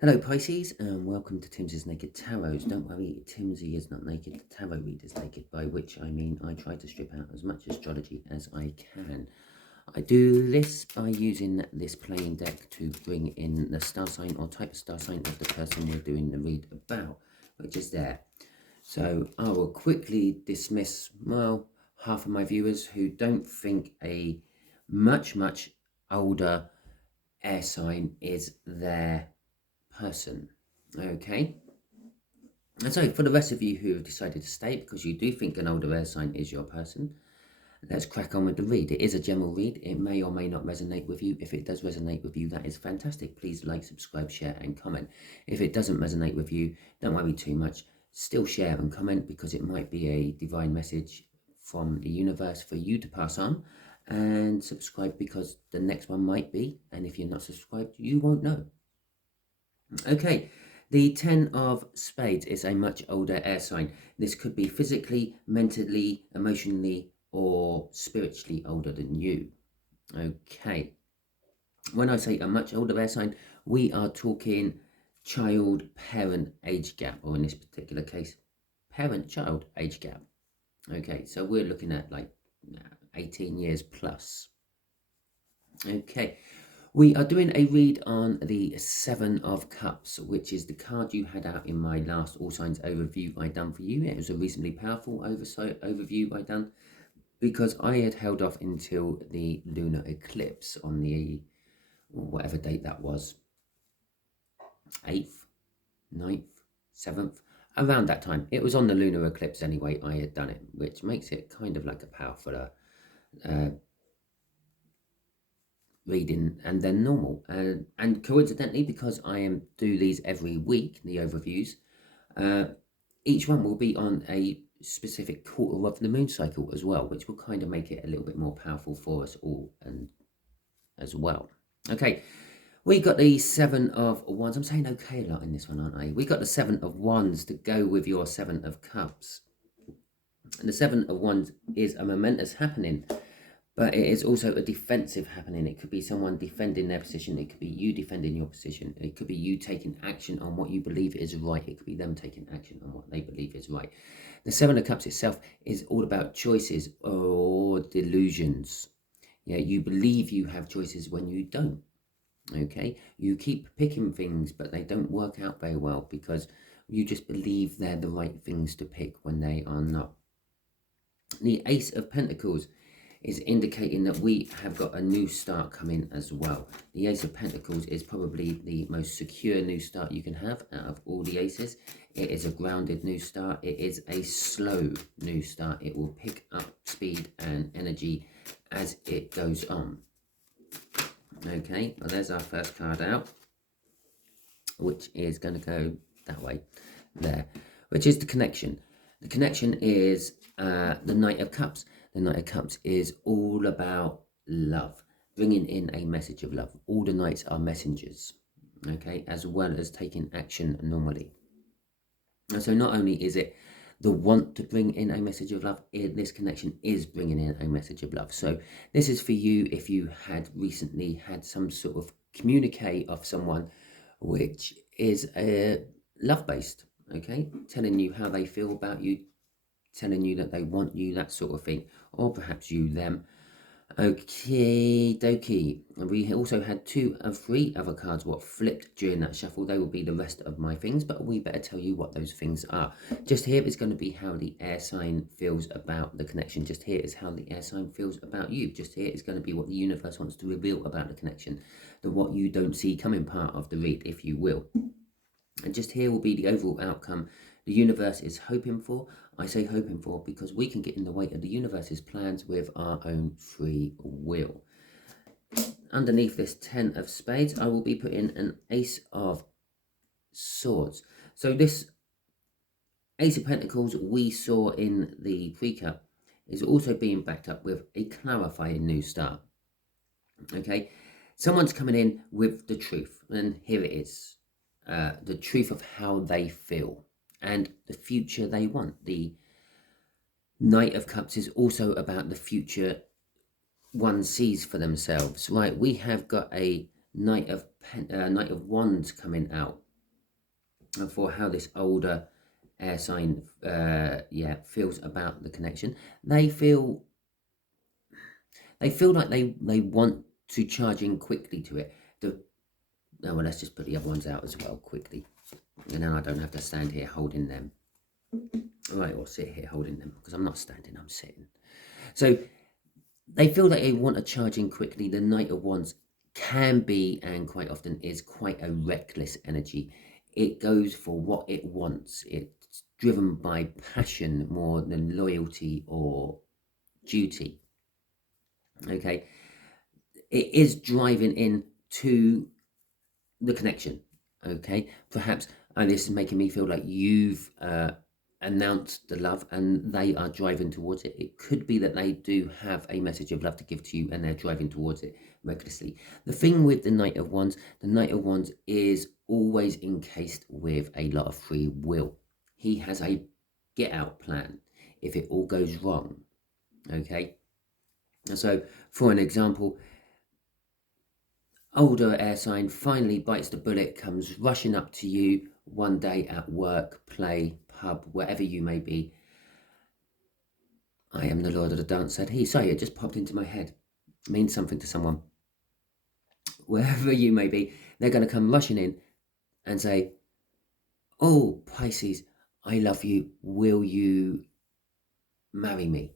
Hello Pisces and welcome to Timsy's Naked Tarot. Don't worry, Timsy is not naked, the tarot read is naked, by which I mean I try to strip out as much astrology as I can. I do this by using this playing deck to bring in the star sign or type of star sign of the person we're doing the read about, which is there. So I will quickly dismiss, well, half of my viewers who don't think a much older air sign is their person. Okay, and so for the rest of you who have decided to stay because you do think an older air sign is your person, let's crack on with the read. It is a general read. It may or may not resonate with you. If it does resonate with you, that is fantastic. Please like, subscribe, share and comment. If it doesn't resonate with you, don't worry too much. Still share and comment because it might be a divine message from the universe for you to pass on. And subscribe because the next one might be, and if you're not subscribed, you won't know. Okay, the 10 of Spades is a much older air sign. This could be physically, mentally, emotionally, or spiritually older than you. Okay, when I say a much older air sign, we are talking child-parent age gap, or in this particular case, parent-child age gap. Okay, so we're looking at like 18 years plus. Okay. We are doing a read on the Seven of Cups, which is the card you had out in my last All Signs overview I done for you. It was a reasonably powerful overview I done because I had held off until the lunar eclipse on the whatever date that was, 8th, 9th, 7th, around that time. It was on the lunar eclipse anyway, I had done it, which makes it kind of like a powerful reading and then normal, and coincidentally, because I do these every week, the overviews, each one will be on a specific quarter of the moon cycle as well, which will kind of make it a little bit more powerful for us all and as well. Okay, we got the Seven of Wands. I'm saying okay a lot in this one, aren't I? We got the Seven of Wands to go with your Seven of Cups, and the Seven of Wands is a momentous happening. But it is also a defensive happening. It could be someone defending their position. It could be you defending your position. It could be you taking action on what you believe is right. It could be them taking action on what they believe is right. The Seven of Cups itself is all about choices or delusions. Yeah, you believe you have choices when you don't. Okay, you keep picking things, but they don't work out very well because you just believe they're the right things to pick when they are not. The Ace of Pentacles is indicating that we have got a new start coming as well. The Ace of Pentacles is probably the most secure new start you can have out of all the aces. It is a grounded new start. It is a slow new start. It will pick up speed and energy as it goes on. Okay, well there's our first card out, which is going to go that way there, which is the connection. The connection is the Knight of Cups. The Knight of Cups is all about love, bringing in a message of love. All the knights are messengers, okay, as well as taking action normally. And so not only is it the want to bring in a message of love, this connection is bringing in a message of love. So this is for you if you had recently had some sort of communique of someone which is love-based, okay, telling you how they feel about you, telling you that they want you, that sort of thing, or perhaps you them. Okay dokie. And we also had 2 of 3 other cards what flipped during that shuffle. They will be the rest of my things, but we better tell you what those things are. Just here is going to be how the air sign feels about the connection. Just here is how the air sign feels about you. Just here is going to be what the universe wants to reveal about the connection, the what you don't see coming part of the read, if you will. And just here will be the overall outcome the universe is hoping for. I say hoping for because we can get in the way of the universe's plans with our own free will. Underneath this 10 of Spades, I will be putting an Ace of Swords. So this Ace of Pentacles we saw in the pre-cut is also being backed up with a clarifying new start. Okay, someone's coming in with the truth, and here it is. The truth of how they feel and the future they want. The Knight of Cups is also about the future one sees for themselves, right? We have got a Knight of Wands coming out for how this older air sign feels about the connection. They feel like they want to charge in quickly to it. Oh, well, let's just put the other ones out as well quickly, and then I don't have to stand here holding them. Right, or sit here holding them, because I'm not standing, I'm sitting. So they feel that they want to charge in quickly. The Knight of Wands can be, and quite often is, quite a reckless energy. It goes for what it wants. It's driven by passion more than loyalty or duty. Okay, it is driving in to the connection. Okay, perhaps, and this is making me feel like you've announced the love and they are driving towards it. It could be that they do have a message of love to give to you and they're driving towards it recklessly. The thing with the Knight of Wands is always encased with a lot of free will. He has a get out plan if it all goes wrong. Okay, so for an example, older air sign finally bites the bullet, comes rushing up to you one day at work, play, pub, wherever you may be. I am the Lord of the Dance, said he. Sorry, it just popped into my head. It means something to someone. Wherever you may be, they're going to come rushing in and say, oh, Pisces, I love you. Will you marry me?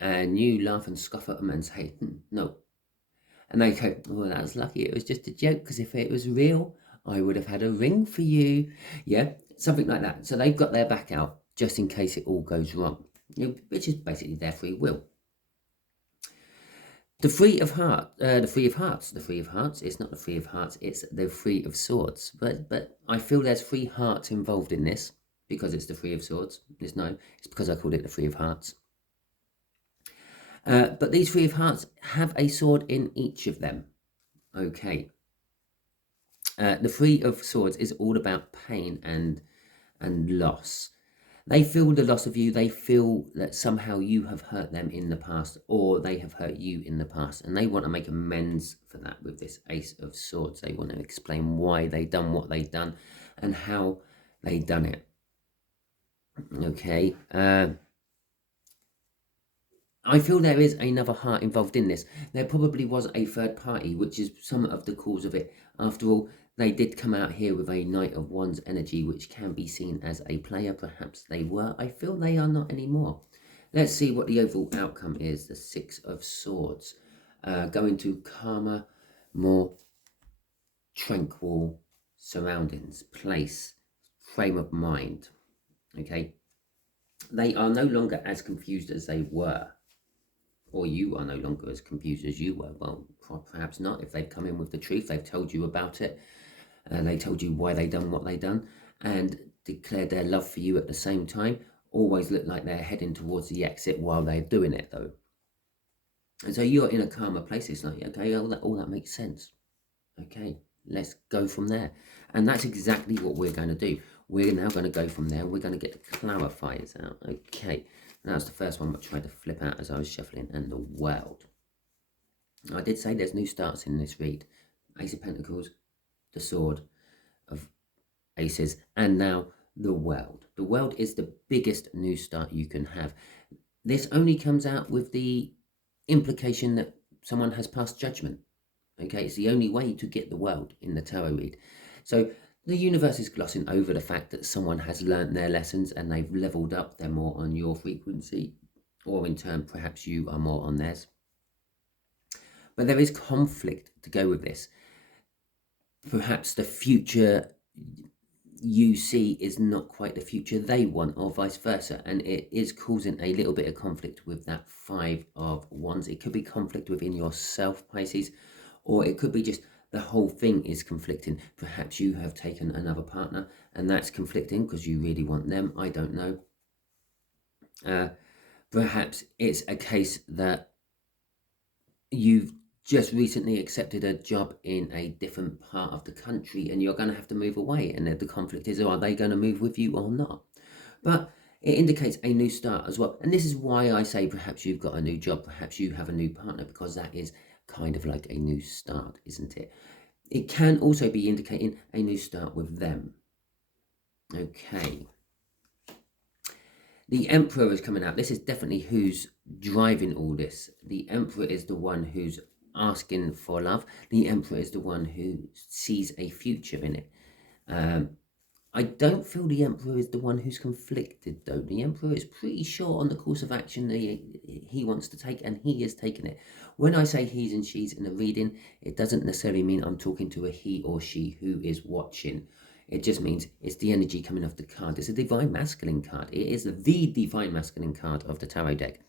And you laugh and scoff at them and say, no. And they go, oh, that was lucky. It was just a joke, because if it was real, I would have had a ring for you. Yeah, something like that. So they've got their back out just in case it all goes wrong, which is basically their free will. The Three of Hearts. The Three of Hearts. It's not the Three of Hearts. It's the Three of Swords. But I feel there's 3 hearts involved in this because it's the Three of Swords. It's because I called it the Three of Hearts. But these 3 of Hearts have a sword in each of them. Okay. The Three of Swords is all about pain and loss. They feel the loss of you. They feel that somehow you have hurt them in the past, or they have hurt you in the past, and they want to make amends for that with this Ace of Swords. They want to explain why they done what they done and how they done it. Okay. I feel there is another heart involved in this. There probably was a third party, which is some of the cause of it. After all, they did come out here with a Knight of Wands energy, which can be seen as a player. Perhaps they were. I feel they are not anymore. Let's see what the overall outcome is. The Six of Swords. Going to calmer, more tranquil surroundings, place, frame of mind. Okay. They are no longer as confused as they were. Or you are no longer as confused as you were. Well, perhaps not. If they've come in with the truth, they've told you about it, they told you why they done what they done, and declared their love for you at the same time. Always look like they're heading towards the exit while they're doing it, though. And so you're in a calmer place. It's like, okay, all that makes sense. Okay, let's go from there. And that's exactly what we're going to do. We're now going to go from there. We're going to get the clarifiers out. Okay. That's the first one I tried to flip out as I was shuffling, and the World. I did say there's new starts in this read. Ace of Pentacles, the Sword of Aces, and now the World. The World is the biggest new start you can have. This only comes out with the implication that someone has passed judgment. Okay, it's the only way to get the World in the tarot read. So the universe is glossing over the fact that someone has learnt their lessons and they've leveled up. They're more on your frequency, or in turn, perhaps you are more on theirs. But there is conflict to go with this. Perhaps the future you see is not quite the future they want, or vice versa. And it is causing a little bit of conflict with that 5 of Wands. It could be conflict within yourself, Pisces, or it could be just the whole thing is conflicting. Perhaps you have taken another partner and that's conflicting because you really want them. I don't know. Perhaps it's a case that you've just recently accepted a job in a different part of the country and you're going to have to move away. And the conflict is, are they going to move with you or not? But it indicates a new start as well. And this is why I say perhaps you've got a new job. Perhaps you have a new partner, because that is kind of like a new start, isn't it? It can also be indicating a new start with them. Okay. The Emperor is coming out. This is definitely who's driving all this. The Emperor is the one who's asking for love. The Emperor is the one who sees a future in it. I don't feel the Emperor is the one who's conflicted, though. The Emperor is pretty sure on the course of action that he wants to take, and he is taking it. When I say he's and she's in a reading, it doesn't necessarily mean I'm talking to a he or she who is watching. It just means it's the energy coming off the card. It's a Divine Masculine card. It is the Divine Masculine card of the tarot deck.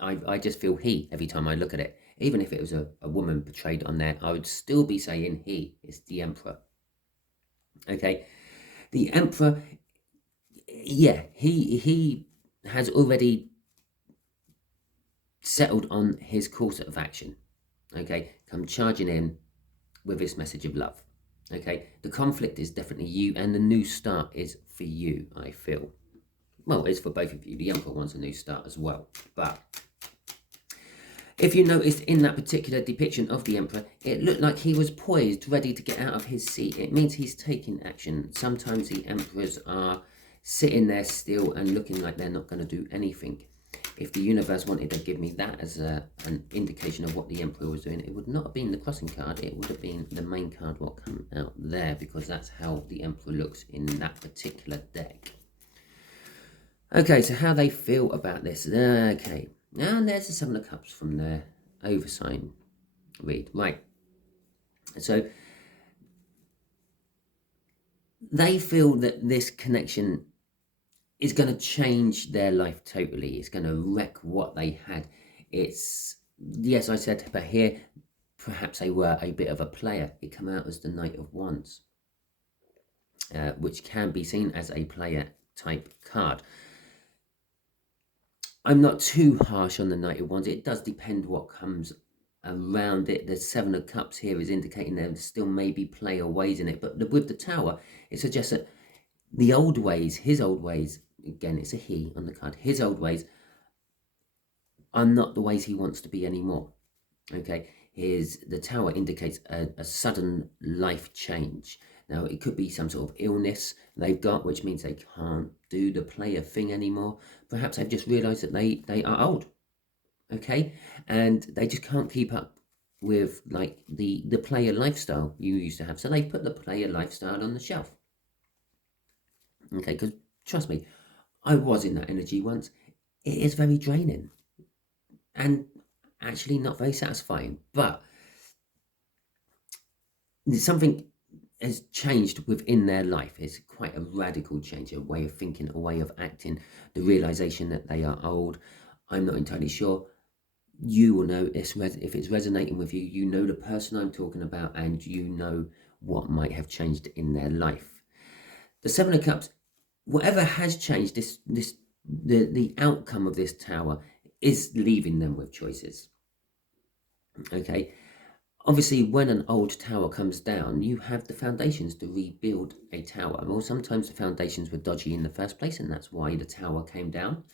I just feel he every time I look at it. Even if it was a woman portrayed on there, I would still be saying he. It's the Emperor. Okay. The Emperor, yeah, he has already settled on his course of action. Okay. Come charging in with this message of love. Okay, the conflict is definitely you, and the new start is for you, I feel. Well, it's for both of you. The Emperor wants a new start as well. But if you noticed in that particular depiction of the Emperor, it looked like he was poised, ready to get out of his seat. It means he's taking action. Sometimes the Emperors are sitting there still and looking like they're not going to do anything. If the universe wanted to give me that as an indication of what the Emperor was doing, it would not have been the crossing card. It would have been the main card what come out there, because that's how the Emperor looks in that particular deck. Okay, so how they feel about this. Okay, now there's the Seven of Cups from their oversign read. Right, so they feel that this connection is going to change their life totally. It's going to wreck what they had. It's, yes, I said, but here, perhaps they were a bit of a player. It came out as the Knight of Wands, which can be seen as a player type card. I'm not too harsh on the Knight of Wands. It does depend what comes around it. The Seven of Cups here is indicating there still may be player ways in it. But with the Tower, it suggests that the old ways, his old ways, again, it's a he on the card, his old ways are not the ways he wants to be anymore. Okay, the Tower indicates a sudden life change. Now, it could be some sort of illness they've got, which means they can't do the player thing anymore. Perhaps they've just realised that they are old, okay, and they just can't keep up with like the player lifestyle you used to have. So they put the player lifestyle on the shelf. Okay, because trust me, I was in that energy once. It is very draining and actually not very satisfying, but something has changed within their life. It's quite a radical change, a way of thinking, a way of acting, the realization that they are old. I'm not entirely sure. You will know if it's resonating with you. You know the person I'm talking about, and you know what might have changed in their life. The Seven of Cups, whatever has changed, the outcome of this Tower is leaving them with choices. Okay. Obviously, when an old tower comes down, you have the foundations to rebuild a tower. Well, sometimes the foundations were dodgy in the first place, and that's why the tower came down.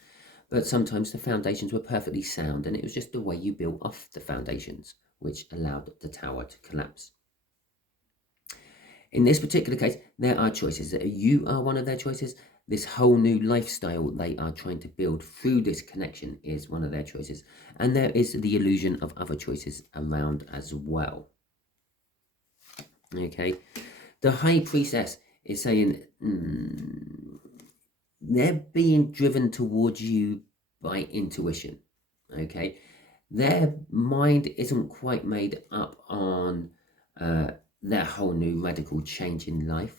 But sometimes the foundations were perfectly sound, and it was just the way you built off the foundations, which allowed the tower to collapse. In this particular case, there are choices. You are one of their choices. This whole new lifestyle they are trying to build through this connection is one of their choices. And there is the illusion of other choices around as well. Okay. The High Priestess is saying they're being driven towards you by intuition. Okay. Their mind isn't quite made up on their whole new radical change in life.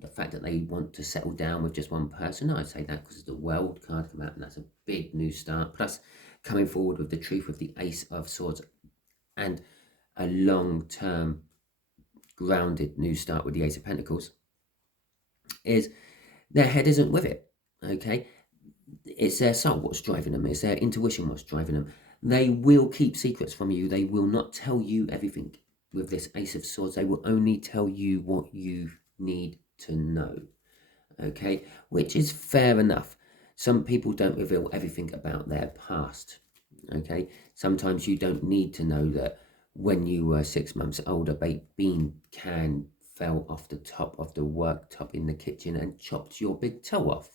The fact that they want to settle down with just one person, I say that because the World card came out, and that's a big new start. Plus, coming forward with the truth of the Ace of Swords and a long-term grounded new start with the Ace of Pentacles, is their head isn't with it. Okay, it's their soul what's driving them. It's their intuition what's driving them. They will keep secrets from you. They will not tell you everything. With this Ace of Swords, they will only tell you what you need to know. Okay, which is fair enough. Some people don't reveal everything about their past. Okay, sometimes you don't need to know that when you were 6 months old, a baked bean can fell off the top of the worktop in the kitchen and chopped your big toe off.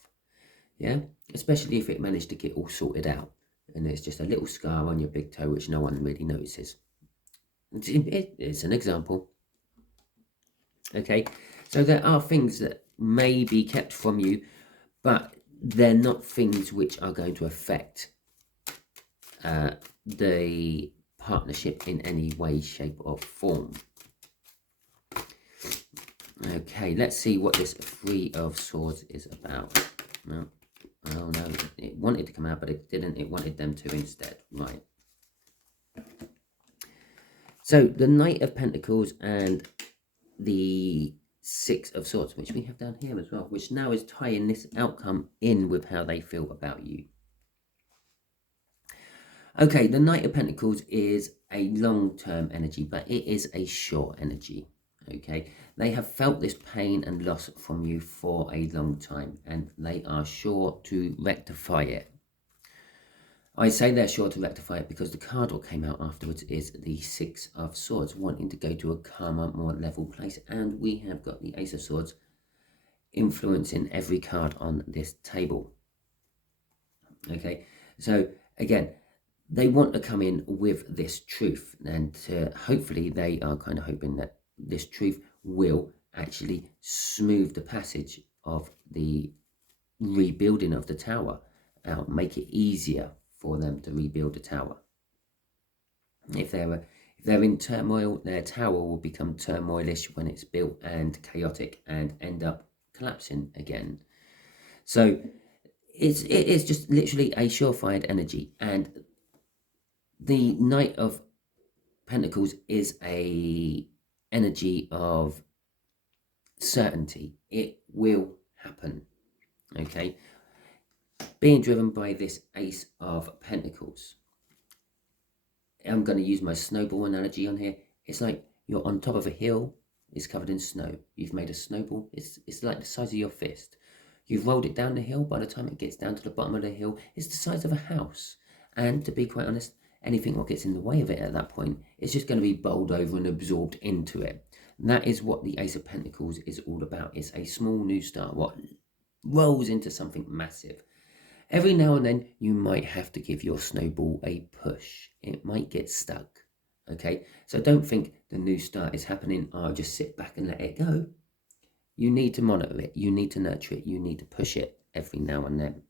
Yeah, especially if it managed to get all sorted out and it's just a little scar on your big toe which no one really notices. It's an example. Okay, so there are things that may be kept from you, but they're not things which are going to affect the partnership in any way, shape or form. Okay, let's see what this Three of Swords is about. No, oh no, it wanted to come out, but it didn't. It wanted them to instead. Right. So the Knight of Pentacles and the Six of Swords, which we have down here as well, which now is tying this outcome in with how they feel about you. Okay, the Knight of Pentacles is a long-term energy, but it is a short energy. Okay, they have felt this pain and loss from you for a long time, and they are sure to rectify it. I say they're sure to rectify it because the card what came out afterwards is the Six of Swords, wanting to go to a calmer, more level place, and we have got the Ace of Swords influencing every card on this table. Okay, so again, they want to come in with this truth, and hopefully they are kind of hoping that this truth will actually smooth the passage of the rebuilding of the tower out, make it easier for them to rebuild the tower. If they're in turmoil, their tower will become turmoilish when it's built and chaotic and end up collapsing again. So it is just literally a surefire energy, and the Knight of Pentacles is a energy of certainty. It will happen. Okay, being driven by this Ace of Pentacles. I'm going to use my snowball analogy on here. It's like you're on top of a hill. It's covered in snow. You've made a snowball. It's like the size of your fist. You've rolled it down the hill. By the time it gets down to the bottom of the hill, it's the size of a house. And to be quite honest, anything what gets in the way of it at that point is just going to be bowled over and absorbed into it. And that is what the Ace of Pentacles is all about. It's a small new start, what rolls into something massive. Every now and then, you might have to give your snowball a push. It might get stuck, okay? So don't think the new start is happening. Oh, just sit back and let it go. You need to monitor it. You need to nurture it. You need to push it every now and then.